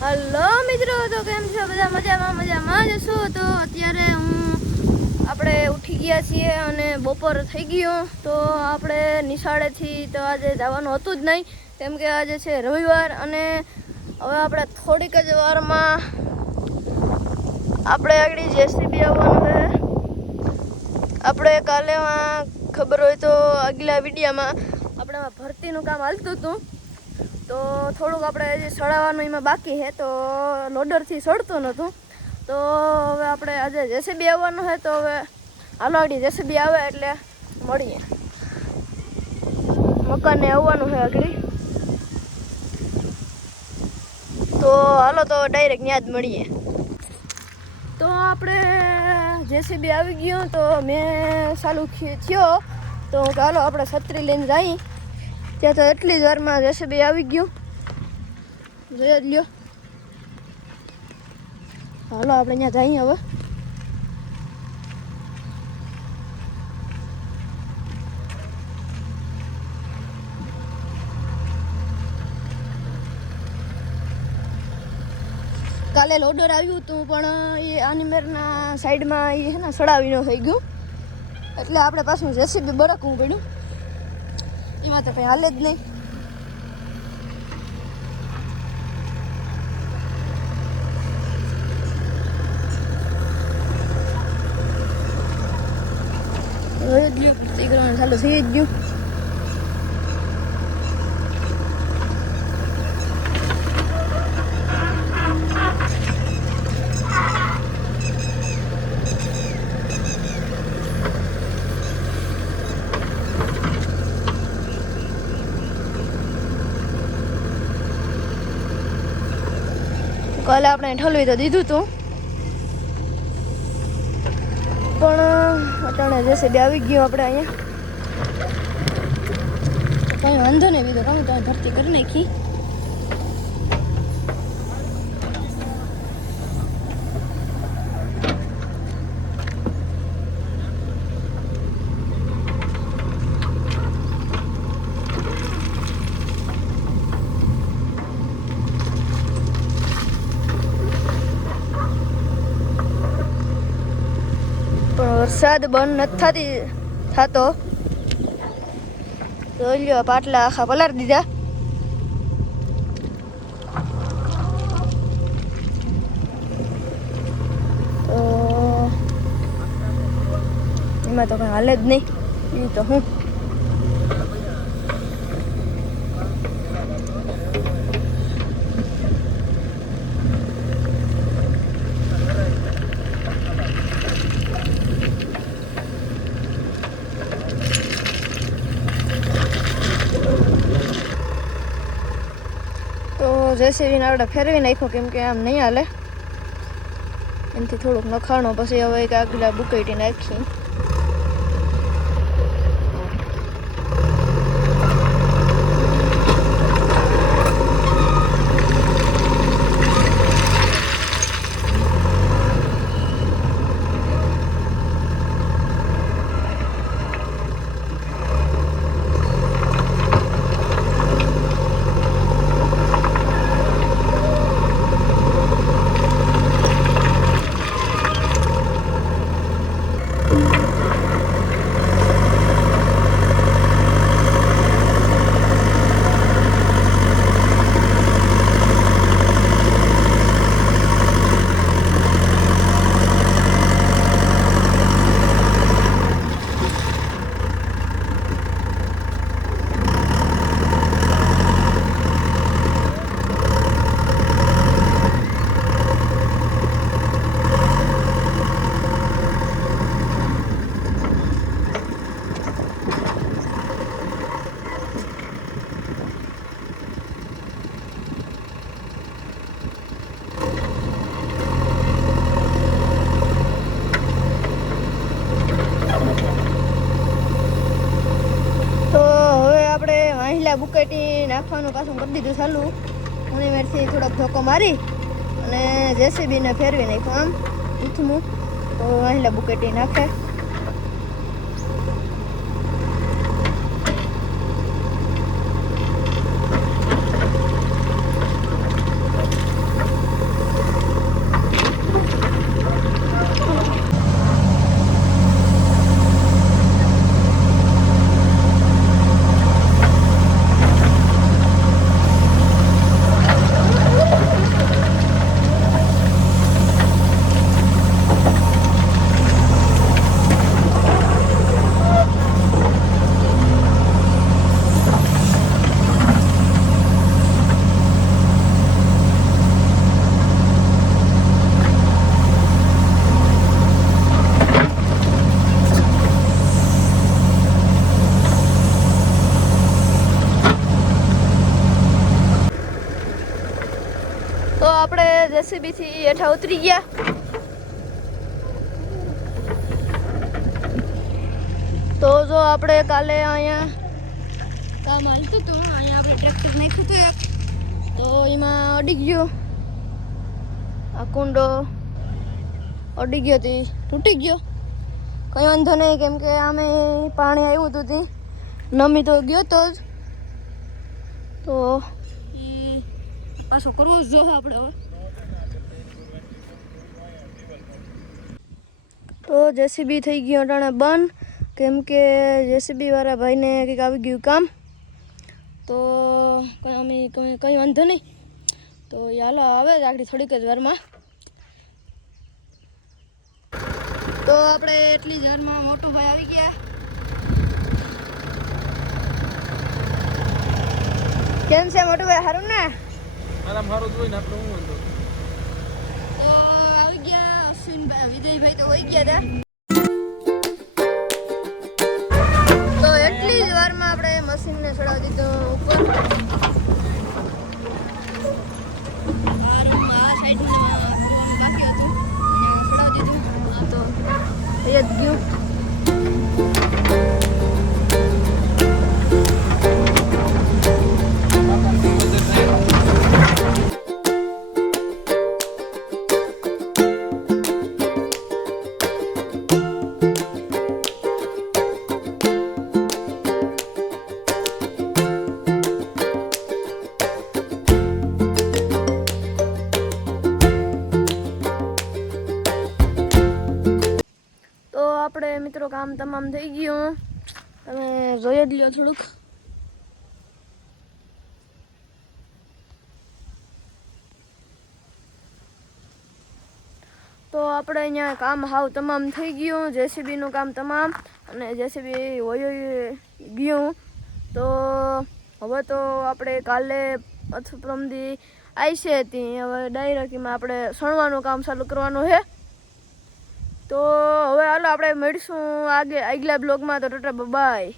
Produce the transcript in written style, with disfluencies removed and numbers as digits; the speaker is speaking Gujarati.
હલો મિત્રો, તો કેમ છો બધા? મજામાં જ છો? તો અત્યારે આપણે ઉઠી ગયા છીએ અને બપોર થઈ ગયો. તો આપણે નિશાળેથી તો આજે જવાનું હતું જ નહીં, કેમ કે આજે છે રવિવાર. અને હવે આપણે થોડીક જ વારમાં આપણે આગળ જેસીબી આવવાનું છે. આપણે કાલેમાં ખબર હોય તો આગલા વિડીયામાં આપણે ભરતીનું કામ હાલતું હતું, તો થોડુંક આપણે હજી સડાવવાનું એમાં બાકી છે, તો લોડરથી સડતું નહોતું. તો હવે આપણે આજે જેસીબી આવવાનું છે, તો હવે હાલો આગળ જેસીબી આવે એટલે મળીએ. મકાનને આવવાનું છે આગળ, તો હાલો તો ડાયરેક્ટ ત્યાં જ મળીએ. તો આપણે જેસીબી આવી ગયું, તો મેં ચાલુ થયો તો હાલો આપણે છત્રી લઈને જઈ. ત્યાં તો એટલી જ વારમાં જેસીબી આવી ગયું, જોઈ જ લ્યો. હાલો આપણે ત્યાં જઈએ હવે. કાલે લોડર આવ્યું હતું, પણ એ આનીમેરના સાઈડમાં એ છે ને સડાવી ન થઈ ગયું, એટલે આપણે પાછું જેસીબી બરકવું પડ્યું. એમાં તો કંઈ હાલે જ નહીં. ચાલુ થઈ જ ગયું. કાલે આપણે ઠલવી તો દીધું હતું, પણ અટાણે જેસીબી આવી ગયું આપણે અહીંયા. કંઈ વાંધો નહીં, બીજો કામ તો ભરતી કરી નાખી. વરસાદ બંધ નથી થતો. જોઈ લ્યો, પાટલા આખા પલારી દીધા. તો એમાં તો કંઈ હાલે જ નહીં. એ તો હું જેસીબીને આપણે ફેરવી નાખ્યો, કેમ કે આમ નહીં હાલે. એનાથી થોડુંક નખાણો, પછી હવે એક આગલા બુકેટી નાખી. બુકેટી નાખવાનું પાછું કરી દીધું ચાલુ. ઘણી વારથી થોડોક ધોકો મારી અને જેસીબીને ફેરવી નાખ્યું આમ ઊથમું, તો અહીં બુકેટી નાખે. તો આપણે જેસીબી થી હેઠા ઉતરી ગયા. તો જો આપણે કાલે અહીંયા કામ હાલતું હતું, અહીંયા આપણે ટ્રેક્ટર નાખ્યું હતું એક, તો એમાં અડી ગયો આ કુંડો, અડી ગયો હતી, તૂટી ગયો. કંઈ વાંધો નહીં, કેમ કે આમે પાણી આવ્યું હતું તે નમી તો ગયો તો જ, તો એ પાછો કરવો જ જોઈએ આપણે હવે. તો જેસીબી થઈ ગયો અટાણે બંધ, કેમ કે જેસીબી વાળા ભાઈને કંઈક આવી ગયું કામ, તો કંઈ વાંધો નહીં. તો હાલો આવે જ આગળ થોડીક જ વારમાં. તો આપણે એટલી જ વારમાં મોટો ભાઈ આવી ગયા. કેમ છે મોટો ભાઈ? સારું ને? મારું જોઈને આપણે હું વાંધો. તો આવી ગયા અશ્વિનભાઈ, વિજયભાઈ તો હોઈ ગયા હતા. તો એટલી જ વારમાં આપણે મશીનને ચડાવી દીધું ઉપર. આ સાઈડમાં બાકી હતું, ચડાવી દીધું. આ તો થઈ જ ગયું. આપણે મિત્રો કામ તમામ થઈ ગયું, તમે જોઈ જ લ્યો થોડુંક. તો આપણે અહીંયા કામ હાવ તમામ થઈ ગયું, જેસીબીનું કામ તમામ, અને જેસીબી હોય ગયું. તો હવે તો આપણે કાલે અથવા પ્રમદી આવી હતી, હવે ડાયરેક્ટમાં આપણે સણવાનું કામ ચાલુ કરવાનું છે. તો હવે હાલો આપણે મળીશું આગલા બ્લોગમાં. તો ટાટા બાય.